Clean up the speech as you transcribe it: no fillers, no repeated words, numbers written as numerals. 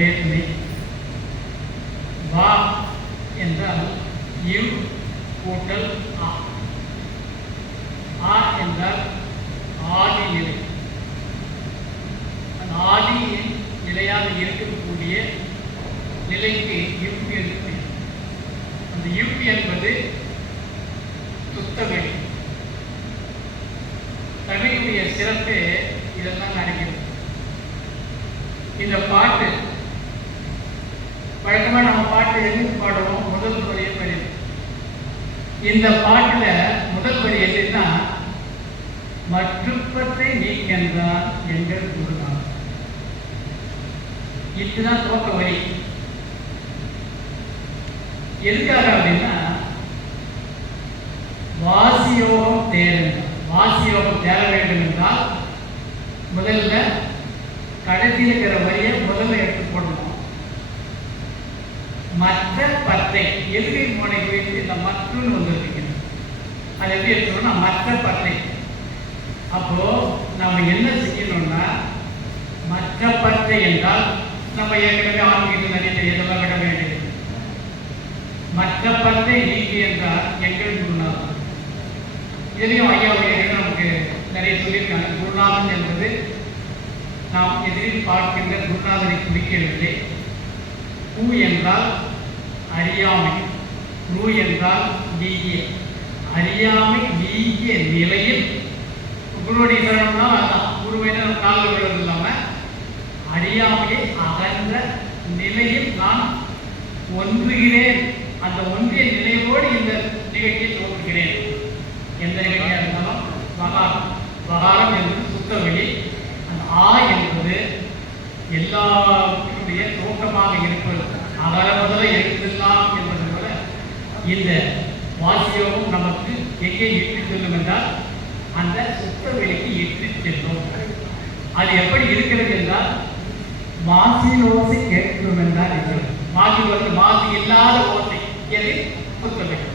வேற்றுமை. வா என்றால் இவ் கூட்டல் ஆ. ஆ என்றால் ஆதி நிலை. அந்த ஆதியின் நிலையாக இருக்கக்கூடிய நிலைக்கு இவ் என்று. அந்த இவ் என்பது சுத்தவெளி. தமிழுடைய சிறப்பு இதெல்லாம் நடக்கிறது. இந்த பாட்டு வழக்கமாக நம்ம பாட்டு எதுக்கு பாடுவோம்? முதல் வரியை படிக்கும். இந்த பாட்டுல முதல் வரி எதுன்னா, மற்றுப்பத்தை நீக்கின்றான் எங்கள் குருநாதன். இதுதான் துவக்க வரி. எதுக்காக அப்படின்னா, வாசியோகம் தேரணும். வாசியோகம் தேர வேண்டும் என்றால் முதல்ல கடைசியில் இருக்கிற வரியை முதல்ல எடுத்து போடணும். மற்ற பத்தை எதிரி மோனைக்கு வைத்து இந்த மற்றுன்னு வந்திருக்கீங்க. அது எப்படி எடுத்துக்கணும்னா மற்ற பத்தை. அப்போ நம்ம என்ன செய்யணும்னா, மற்ற பத்தை என்றால் நம்ம ஏற்கனவே ஆன்மீகத்தில் நிறைய இதெல்லாம் விட வேண்டியது. மற்ற பத்தை நீக்கி என்றால் எங்கள் குருநாதன். இதுலேயும் ஐயாவுடைய நமக்கு நிறைய சொல்லியிருக்காங்க. குருநாதன் என்பது நாம் எதிரில் பார்க்கின்ற குருநாதனை குறிக்கவில்லை. பூ என்றால் அறியாமை, ரூ என்றால் நீங்கிய. அறியாமை நீங்கிய நிலையில் குருவடி சரணம்னா அதான். குருவை நம்ம காலில் விடுறது இல்லாமல் அறியாமையை அகன்ற நிலையில் நான் ஒன்றுகிறேன். அந்த ஒன்றிய நிலையோடு இந்த நிகழ்ச்சியை தோன்றுகிறேன். எந்த நிகழ்ச்சியாக இருந்தாலும் வகாரம். வகாரம் என்பது சுத்தவெளி. அந்த ஆ என்பது எல்லாருடைய தோற்றமாக இருப்பது. அகர முதல எழுத்தெல்லாம் என்பது போல இந்த வாசியோகம் நமக்கு எங்கே இட்டு செல்லும் என்றால் அந்த சுத்தவெளிக்கு இட்டு செல்லும். அது எப்படி இருக்கிறது என்றால், மாசில் ஓசை கேட்கும் என்றால் இருக்கிறது. மாசில் வந்து மாசி இல்லாத ஓசை எது? சுத்தவெளி.